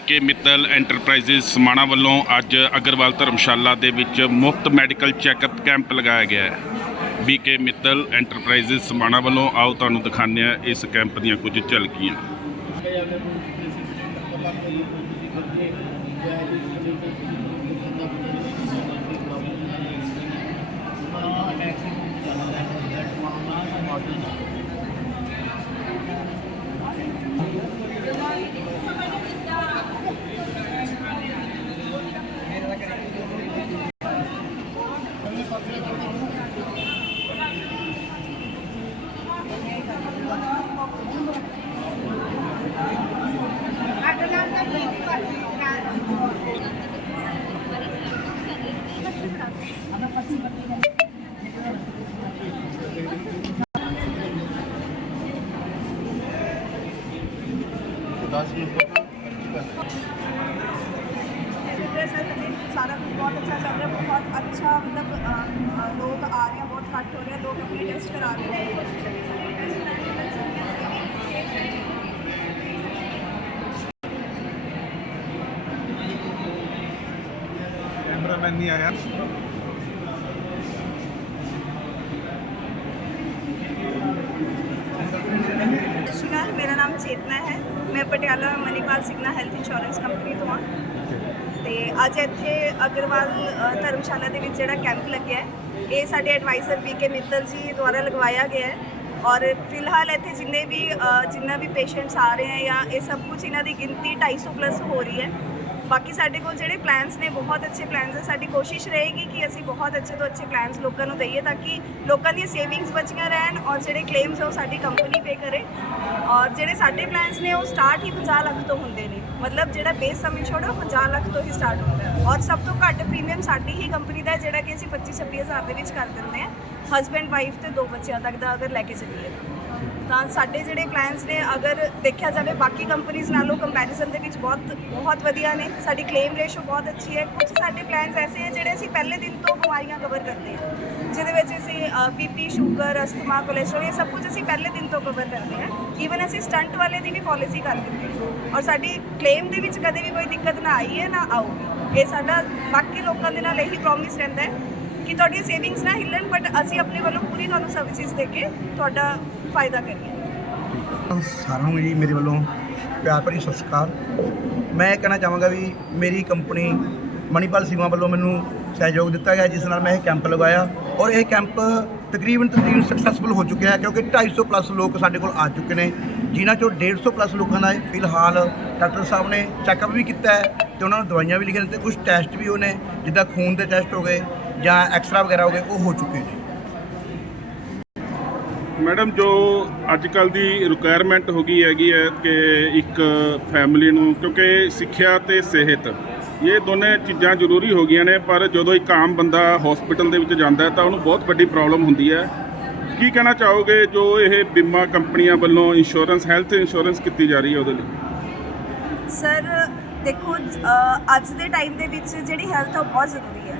ਕੇ Mittal enterprises Samana ਵੱਲੋਂ ਅੱਜ ਅਗਰਵਾਲ ਧਰਮਸ਼ਾਲਾ ਦੇ ਵਿੱਚ ਮੁਫਤ ਮੈਡੀਕਲ ਚੈੱਕਅਪ ਕੈਂਪ ਲਗਾਇਆ ਗਿਆ ਹੈ। ਬੀਕੇ ਮਿੱਤਲ ਐਂਟਰਪ੍ਰਾਈਜ਼ਸ ਸਮਾਣਾ ਵੱਲੋਂ ਆਓ ਤੁਹਾਨੂੰ ਦਿਖਾਉਂਦੇ ਹਾਂ ਇਸ ਕੈਂਪ ਦੀਆਂ ਕੁਝ ਝਲਕੀਆਂ। सारा कुछ बहुत अच्छा चल बहुत अच्छा मतलब लोग आ रहे हैं बहुत कट हो रहे हैं लोग अपने टेस्ट करा रहे हैं कैमरामैन नहीं आया। ਮੇਰਾ ਨਾਮ ਚੇਤਨਾ ਹੈ। ਮੈਂ Patiala Manipal Cigna health insurance company ਤੋਂ ਹਾਂ। ਤੇ ਅੱਜ ਇੱਥੇ ਅਗਰਵਾਲ ਅ, ਧਰਮਸ਼ਾਲਾ ਦੇ ਵਿੱਚ ਜਿਹੜਾ ਕੈਂਪ ਲੱਗਿਆ ਹੈ ਇਹ ਸਾਡੇ ਐਡਵਾਈਜ਼ਰ ਪੀਕੇ ਮਿੱਤਲ ਜੀ ਦੁਆਰਾ ਲਗਵਾਇਆ ਗਿਆ ਹੈ। ਔਰ ਫਿਲਹਾਲ ਇੱਥੇ ਜਿੰਨੇ ਵੀ ਅ, ਜਿੰਨਾ ਵੀ ਪੇਸ਼ੈਂਟਸ ਆ ਰਹੇ ਹੈ ਜਾਂ ਇਹ ਸਭ ਕੁਝ ਇਹਨਾਂ ਦੀ ਗਿਣਤੀ 250 ਪਲੱਸ ਹੋ ਰਹੀ ਹੈ। ਬਾਕੀ ਸਾਡੇ ਕੋਲ ਜਿਹੜੇ ਪਲਾਨਸ ਨੇ, ਬਹੁਤ ਅੱਛੇ ਪਲਾਨਸ ਹੈ ਸਾਡੀ ਕੋਸ਼ਿਸ਼ ਰਹੇਗੀ ਕਿ ਅਸੀਂ ਬਹੁਤ ਅੱਛੇ ਤੋਂ ਅੱਛੇ ਪਲਾਨਸ ਲੋਕਾਂ ਨੂੰ ਦਈਏ ਤਾਂ ਕਿ ਲੋਕਾਂ ਦੀਆਂ ਸੇਵਿੰਗਸ ਬਚੀਆਂ ਰਹਿਣ ਔਰ ਜਿਹੜੇ ਕਲੇਮਸ ਹੈ ਉਹ ਸਾਡੀ ਕੰਪਨੀ ਪੇ ਕਰੇ। ਔਰ ਜਿਹੜੇ ਸਾਡੇ ਪਲਾਨਸ ਨੇ, ਉਹ ਸਟਾਰਟ ਹੀ 50 ਲੱਖ ਤੋਂ ਹੁੰਦੇ ਨੇ। ਮਤਲਬ ਜਿਹੜਾ ਬੇਸ ਸਮ ਇੰਸ਼ੋਰਡ ਉਹ 50 ਲੱਖ ਤੋਂ ਹੀ ਸਟਾਰਟ ਹੁੰਦਾ ਹੈ। ਔਰ ਸਭ ਤੋਂ ਘੱਟ ਪ੍ਰੀਮੀਅਮ ਸਾਡੀ ਹੀ ਕੰਪਨੀ ਦਾ ਜਿਹੜਾ ਕਿ ਅਸੀਂ 25 26 ਹਜ਼ਾਰ ਦੇ ਵਿੱਚ ਕਰ ਦਿੰਦੇ ਹਾਂ। ਹਸਬੈਂਡ ਵਾਈਫ ਤੇ ਦੋ ਬੱਚਿਆਂ ਤੱਕ ਦਾ ਅਗਰ ਲੈ ਕੇ ਚੱਲੀਏ। ਤਾਂ ਸਾਡੇ ਜਿਹੜੇ ਪਲਾਨਸ ਨੇ, ਅਗਰ ਦੇਖਿਆ ਜਾਵੇ, ਬਾਕੀ ਕੰਪਨੀਆਂ ਨਾਲੋਂ ਕੰਪੈਰੀਜ਼ਨ ਦੇ ਵਿੱਚ ਬਹੁਤ ਬਹੁਤ ਵਧੀਆ ਨੇ। ਸਾਡੀ ਕਲੇਮ ਰੇਸ਼ੋ ਬਹੁਤ ਅੱਛੀ ਹੈ। ਕੁਝ ਸਾਡੇ ਪਲਾਨਸ ਐਸੇ ਹੈ ਜਿਹੜੇ ਅਸੀਂ ਪਹਿਲੇ ਦਿਨ ਤੋਂ ਬਿਮਾਰੀਆਂ ਕਵਰ ਕਰਦੇ ਹਾਂ। ਜਿਹਦੇ ਵਿੱਚ ਅਸੀਂ ਬੀਪੀ ਸ਼ੂਗਰ ਅਸਥਮਾ ਕੋਲੇਸਟ੍ਰੋਲ ਇਹ ਸਭ ਕੁਝ ਅਸੀਂ ਪਹਿਲੇ ਦਿਨ ਤੋਂ ਕਵਰ ਕਰਦੇ ਹਾਂ। ਈਵਨ ਅਸੀਂ ਸਟੰਟ ਵਾਲੇ ਦੀ ਵੀ ਪਾਲਿਸੀ ਕਰ ਦਿੰਦੇ ਹਾਂ। ਔਰ ਸਾਡੀ ਕਲੇਮ ਦੇ ਵਿੱਚ ਕਦੇ ਵੀ ਕੋਈ ਦਿੱਕਤ ਨਾ ਆਈ ਹੈ, ਨਾ ਆਊਗੀ। ਇਹ ਸਾਡਾ ਬਾਕੀ ਲੋਕਾਂ ਦੇ ਨਾਲ ਇਹੀ ਪ੍ਰੋਮਿਸ ਰਹਿੰਦਾ ਹੈ ਕਿ ਤੁਹਾਡੀਆਂ ਸੇਵਿੰਗਸ ਨਾ ਹਿੱਲਣ ਬਟ ਅਸੀਂ ਆਪਣੇ ਵੱਲੋਂ ਪੂਰੀ ਤੁਹਾਨੂੰ ਸਰਵਿਸਿਜ਼ ਦੇ ਕੇ ਤੁਹਾਡਾ ਫਾਇਦਾ ਕਰੀਏ। ਸਾਰਿਆਂ ਨੂੰ ਜੀ, ਮੇਰੇ ਵੱਲੋਂ ਪਿਆਰ ਭਰੀ ਸਤਿ ਸ਼੍ਰੀ ਅਕਾਲ। ਮੈਂ ਇਹ ਕਹਿਣਾ ਚਾਹਾਂਗਾ ਵੀ ਮੇਰੀ ਕੰਪਨੀ ਮਣੀਪਾਲ ਸੀਮਾ ਵੱਲੋਂ ਮੈਨੂੰ ਸਹਿਯੋਗ ਦਿੱਤਾ ਗਿਆ, ਜਿਸ ਨਾਲ ਮੈਂ ਇਹ ਕੈਂਪ ਲਗਾਇਆ। ਔਰ ਇਹ ਕੈਂਪ ਤਕਰੀਬਨ ਤਕਰੀਬਨ ਸਕਸੈਸਫੁਲ ਹੋ ਚੁੱਕਿਆ ਹੈ, ਕਿਉਂਕਿ 250 ਪਲੱਸ ਲੋਕ ਸਾਡੇ ਕੋਲ ਆ ਚੁੱਕੇ ਨੇ, ਜਿਨ੍ਹਾਂ ਚੋਂ 150 ਪਲੱਸ ਲੋਕਾਂ ਦਾ ਫਿਲਹਾਲ ਡਾਕਟਰ ਸਾਹਿਬ ਨੇ ਚੈੱਕਅਪ ਵੀ ਕੀਤਾ ਹੈ ਤੇ ਉਹਨਾਂ ਨੂੰ ਦਵਾਈਆਂ ਵੀ ਲਿਖੀਆਂ ਨੇ ਤੇ ਕੁਝ ਟੈਸਟ ਵੀ ਉਹਨੇ, ਜਿੱਦਾਂ ਖੂਨ ਦੇ ਟੈਸਟ ਹੋ ਗਏ ਜਾਂ ਐਕਸਰਾ ਵਗੈਰਾ ਹੋ ਗਏ, ਉਹ ਹੋ ਚੁੱਕੇ ਨੇ। ਮੈਡਮ, ਜੋ ਅੱਜ ਕੱਲ ਦੀ ਰਿਕੁਆਇਰਮੈਂਟ ਹੋ ਗਈ ਹੈਗੀ ਹੈ ਕਿ ਇੱਕ ਫੈਮਿਲੀ ਨੂੰ, ਕਿਉਂਕਿ ਸਿੱਖਿਆ ਤੇ ਸਿਹਤ, ਇਹ ਦੋਨੇ ਚੀਜ਼ਾਂ ਜ਼ਰੂਰੀ ਹੋ ਗਈਆਂ ਨੇ, ਪਰ ਜਦੋਂ ਇੱਕ ਆਮ ਬੰਦਾ ਹਸਪੀਟਲ ਦੇ ਵਿੱਚ ਜਾਂਦਾ ਹੈ, ਤਾਂ ਉਹਨੂੰ ਬਹੁਤ ਵੱਡੀ ਪ੍ਰੋਬਲਮ ਹੁੰਦੀ ਹੈ। ਕੀ ਕਹਿਣਾ ਚਾਹੋਗੇ ਜੋ ਇਹ ਬੀਮਾ ਕੰਪਨੀਆਂ ਵੱਲੋਂ ਇੰਸ਼ੋਰੈਂਸ ਹੈਲਥ ਇੰਸ਼ੋਰੈਂਸ ਕੀਤੀ ਜਾ ਰਹੀ ਹੈ ਉਹਦੇ ਲਈ? ਸਰ ਦੇਖੋ ਅੱਜ ਦੇ ਟਾਈਮ ਦੇ ਵਿੱਚ ਜਿਹੜੀ ਹੈਲਥ ਹੈ ਉਹ ਬਹੁਤ ਜ਼ਰੂਰੀ ਹੈ।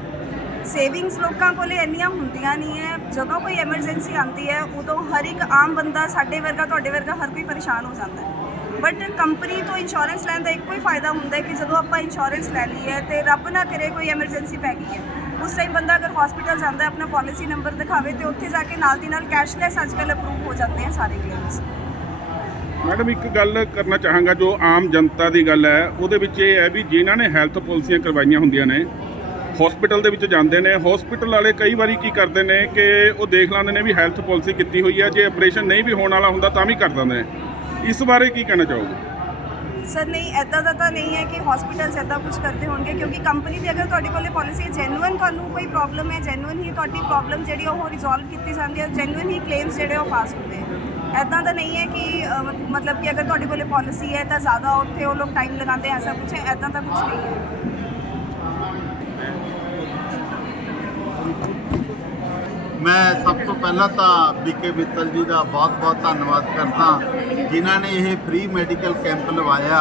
ਸੇਵਿੰਗਸ ਲੋਕਾਂ ਕੋਲੇ ਇੰਨੀਆਂ ਹੁੰਦੀਆਂ ਨਹੀਂ ਹੈ ਜਦੋਂ ਕੋਈ ਐਮਰਜੈਂਸੀ ਆਉਂਦੀ ਹੈ ਉਦੋਂ ਹਰ ਇੱਕ ਆਮ ਬੰਦਾ ਸਾਡੇ ਵਰਗਾ, ਤੁਹਾਡੇ ਵਰਗਾ ਹਰ ਕੋਈ ਪਰੇਸ਼ਾਨ ਹੋ ਜਾਂਦਾ ਹੈ ਬਟ ਕੰਪਨੀ ਤੋਂ ਇੰਸ਼ੋਰੈਂਸ ਲੈਣ ਦਾ ਇੱਕੋ ਹੀ ਫਾਇਦਾ ਹੁੰਦਾ ਹੈ ਕਿ ਜਦੋਂ ਆਪਾਂ ਇੰਸ਼ੋਰੈਂਸ ਲੈ ਲਈ ਹੈ ਤੇ ਰੱਬ ਨਾ ਕਰੇ ਕੋਈ ਐਮਰਜੈਂਸੀ ਪੈ ਗਈ ਹੈ ਉਸ ਟਾਈਮ ਬੰਦਾ ਅਗਰ ਹਸਪੀਟਲ ਜਾਂਦਾ ਹੈ ਆਪਣਾ ਪਾਲਿਸੀ ਨੰਬਰ ਦਿਖਾਵੇ ਤੇ ਉੱਥੇ ਜਾ ਕੇ ਨਾਲ ਦੀ ਨਾਲ ਕੈਸ਼ਲੈਸ ਅੱਜਕੱਲ੍ਹ ਅਪਰੂਵ ਹੋ ਜਾਂਦੇ ਆ ਸਾਰੇ ਕਲੇਮਸ ਮੈਡਮ, ਇੱਕ ਗੱਲ ਕਰਨਾ ਚਾਹਾਂਗਾ ਜੋ ਆਮ ਜਨਤਾ ਦੀ ਗੱਲ ਹੈ ਉਹਦੇ ਵਿੱਚ ਇਹ ਹੈ ਵੀ ਜਿਨ੍ਹਾਂ ਨੇ ਹੈਲਥ ਪਾਲਿਸੀਆਂ ਕਰਵਾਈਆਂ ਹੁੰਦੀਆਂ ਨੇ ਹਸਪੀਟਲ ਦੇ ਵਿੱਚ ਜਾਂਦੇ ਨੇ। ਹਸਪੀਟਲ ਵਾਲੇ ਕਈ ਵਾਰੀ ਕੀ ਕਰਦੇ ਨੇ ਕਿ ਉਹ ਦੇਖ ਲੈਂਦੇ ਨੇ ਵੀ ਹੈਲਥ ਪਾਲਿਸੀ ਕੀਤੀ ਹੋਈ ਹੈ। ਜੇ ਆਪਰੇਸ਼ਨ ਨਹੀਂ ਵੀ ਹੋਣ ਵਾਲਾ ਹੁੰਦਾ ਤਾਂ ਵੀ ਕਰ ਦਿੰਦੇ ਨੇ। ਇਸ ਬਾਰੇ ਕੀ ਕਹਿਣਾ ਚਾਹੋਗੇ? ਸਰ, ਨਹੀਂ ਐਦਾਂ ਦਾ ਤਾਂ ਨਹੀਂ ਹੈ ਕਿ ਹਸਪੀਟਲਸ ਐਦਾਂ ਕੁਝ ਕਰਦੇ ਹੋਣਗੇ, ਕਿਉਂਕਿ ਕੰਪਨੀ ਦੀ ਅਗਰ ਤੁਹਾਡੇ ਕੋਲੇ ਪਾਲਿਸੀ ਹੈ ਜੈਨੂਇਨ ਤੁਹਾਨੂੰ ਕੋਈ ਪ੍ਰੋਬਲਮ ਹੈ ਜੈਨੂਇਨ ਹੀ ਤੁਹਾਡੀ ਪ੍ਰੋਬਲਮ ਜਿਹੜੀ ਆ, ਉਹ ਰਿਜ਼ੋਲਵ ਕੀਤੀ ਜਾਂਦੀ ਹੈ ਜੈਨੂਇਨ ਹੀ ਕਲੇਮਸ ਜਿਹੜੇ ਉਹ ਪਾਸ ਹੁੰਦੇ ਆ। ਐਦਾਂ ਤਾਂ ਨਹੀਂ ਹੈ ਕਿ ਮਤਲਬ ਕਿ ਅਗਰ ਤੁਹਾਡੇ ਕੋਲੇ ਪਾਲਿਸੀ ਹੈ, ਤਾਂ ਜ਼ਿਆਦਾ ਉੱਥੇ ਉਹ ਲੋਕ ਟਾਈਮ ਲਗਾਉਂਦੇ ਐਸਾ ਕੁਝ ਹੈ ਐਦਾਂ ਤਾਂ ਕੁਝ ਨਹੀਂ ਹੈ। ਮੈਂ ਸਭ ਤੋਂ ਪਹਿਲਾਂ ਤਾਂ ਬੀਕੇ ਮਿੱਤਲ ਜੀ ਦਾ ਬਹੁਤ-ਬਹੁਤ ਧੰਨਵਾਦ ਕਰਦਾ, ਜਿਨ੍ਹਾਂ ਨੇ ਇਹ ਫ੍ਰੀ ਮੈਡੀਕਲ ਕੈਂਪ ਲਵਾਇਆ।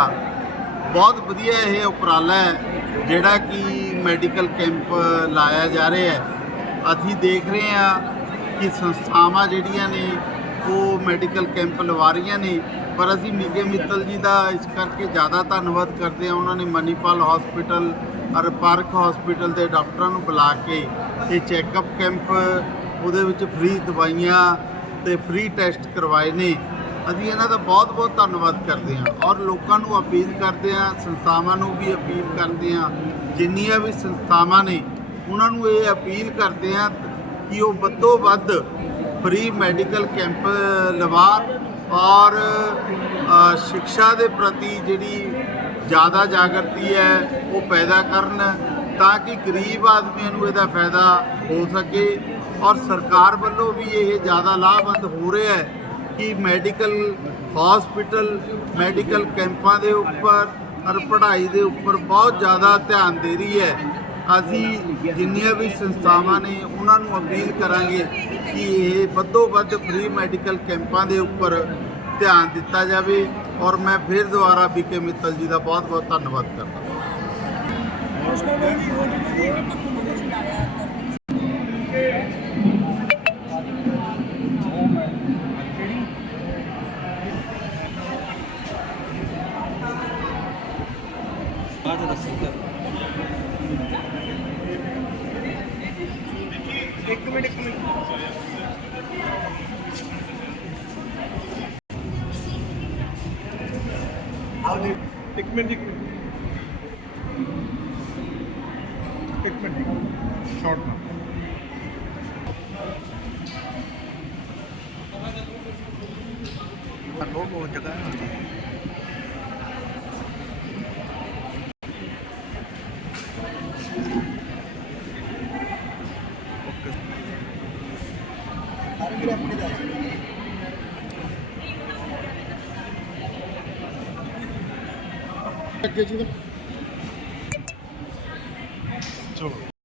ਬਹੁਤ ਵਧੀਆ ਇਹ ਉਪਰਾਲਾ ਹੈ, ਜਿਹੜਾ ਕਿ ਮੈਡੀਕਲ ਕੈਂਪ ਲਾਇਆ ਜਾ ਰਿਹਾ ਹੈ। ਅਸੀਂ ਦੇਖ ਰਹੇ ਹਾਂ ਕਿ ਸੰਸਥਾਵਾਂ ਜਿਹੜੀਆਂ ਨੇ, ਉਹ ਮੈਡੀਕਲ ਕੈਂਪ ਲਵਾ ਰਹੀਆਂ ਨੇ, ਪਰ ਅਸੀਂ ਮੀਗੇ ਮਿੱਤਲ ਜੀ ਦਾ ਇਸ ਕਰਕੇ ਜ਼ਿਆਦਾ ਧੰਨਵਾਦ ਕਰਦੇ ਹਾਂ। ਉਹਨਾਂ ਨੇ ਮਨੀਪਾਲ ਹਸਪੀਟਲ ਔਰ ਪਾਰਕ ਹਸਪੀਟਲ ਦੇ ਡਾਕਟਰਾਂ ਨੂੰ ਬੁਲਾ ਕੇ ਇਹ ਚੈੱਕਅਪ ਕੈਂਪ ਉਹਦੇ ਵਿੱਚ ਫ੍ਰੀ ਦਵਾਈਆਂ ਤੇ ਫ੍ਰੀ ਟੈਸਟ ਕਰਵਾਏ ਨੇ। ਅਸੀਂ ਇਹਨਾਂ ਦਾ ਬਹੁਤ-ਬਹੁਤ ਧੰਨਵਾਦ ਕਰਦੇ ਹਾਂ ਔਰ ਲੋਕਾਂ ਨੂੰ ਅਪੀਲ ਕਰਦੇ ਹਾਂ ਸੰਸਥਾਵਾਂ ਨੂੰ ਵੀ ਅਪੀਲ ਕਰਦੇ ਹਾਂ ਜਿੰਨੀਆਂ ਵੀ ਸੰਸਥਾਵਾਂ ਨੇ ਉਹਨਾਂ ਨੂੰ ਇਹ ਅਪੀਲ ਕਰਦੇ ਹਾਂ ਕਿ ਉਹ ਵੱਧੋ ਵੱਧ ਫ੍ਰੀ ਮੈਡੀਕਲ ਕੈਂਪ ਲਵਾ ਔਰ ਅ, ਸਿੱਖਿਆ ਦੇ ਪ੍ਰਤੀ ਜਿਹੜੀ ਜ਼ਿਆਦਾ ਜਾਗਰਤੀ ਹੈ ਉਹ ਪੈਦਾ ਕਰਨ ਤਾਂ ਕਿ ਗਰੀਬ ਆਦਮੀਆਂ ਨੂੰ ਇਹਦਾ ਫਾਇਦਾ ਹੋ ਸਕੇ। ਔਰ ਸਰਕਾਰ ਵੱਲੋਂ ਵੀ ਇਹ ਜ਼ਿਆਦਾ ਲਾਭਵੰਦ ਹੋ ਰਿਹਾ ਹੈ ਕਿ ਮੈਡੀਕਲ ਹਸਪੀਟਲ, ਮੈਡੀਕਲ ਕੈਂਪਾਂ ਦੇ ਉੱਪਰ ਔਰ ਪੜ੍ਹਾਈ ਦੇ ਉੱਪਰ ਬਹੁਤ ਜ਼ਿਆਦਾ ਧਿਆਨ ਦੇ ਰਹੀ ਹੈ। ਅਸੀਂ ਜਿੰਨੀਆਂ ਵੀ ਸੰਸਥਾਵਾਂ ਨੇ, ਉਹਨਾਂ ਨੂੰ ਅਪੀਲ ਕਰਾਂਗੇ ਕਿ ਇਹ ਵੱਧੋ ਵੱਧ ਫ੍ਰੀ ਮੈਡੀਕਲ ਕੈਂਪਾਂ ਦੇ ਉੱਪਰ ਧਿਆਨ ਦਿੱਤਾ ਜਾਵੇ ਔਰ ਮੈਂ ਫਿਰ ਦੁਬਾਰਾ ਬੀਕੇ ਮਿੱਤਲ ਜੀ ਦਾ ਬਹੁਤ ਬਹੁਤ ਧੰਨਵਾਦ ਕਰਦਾ ਇੱਕ ਮਿੰਟ ਇੱਕ ਮਿੰਟ ਇੱਕ ਮਿੰਟ ਸ਼ਾਰਟ ਨਾ ਬਹੁਤ ਬਹੁਤ ਜਗ੍ਹਾ ਹੈ Geçirdim.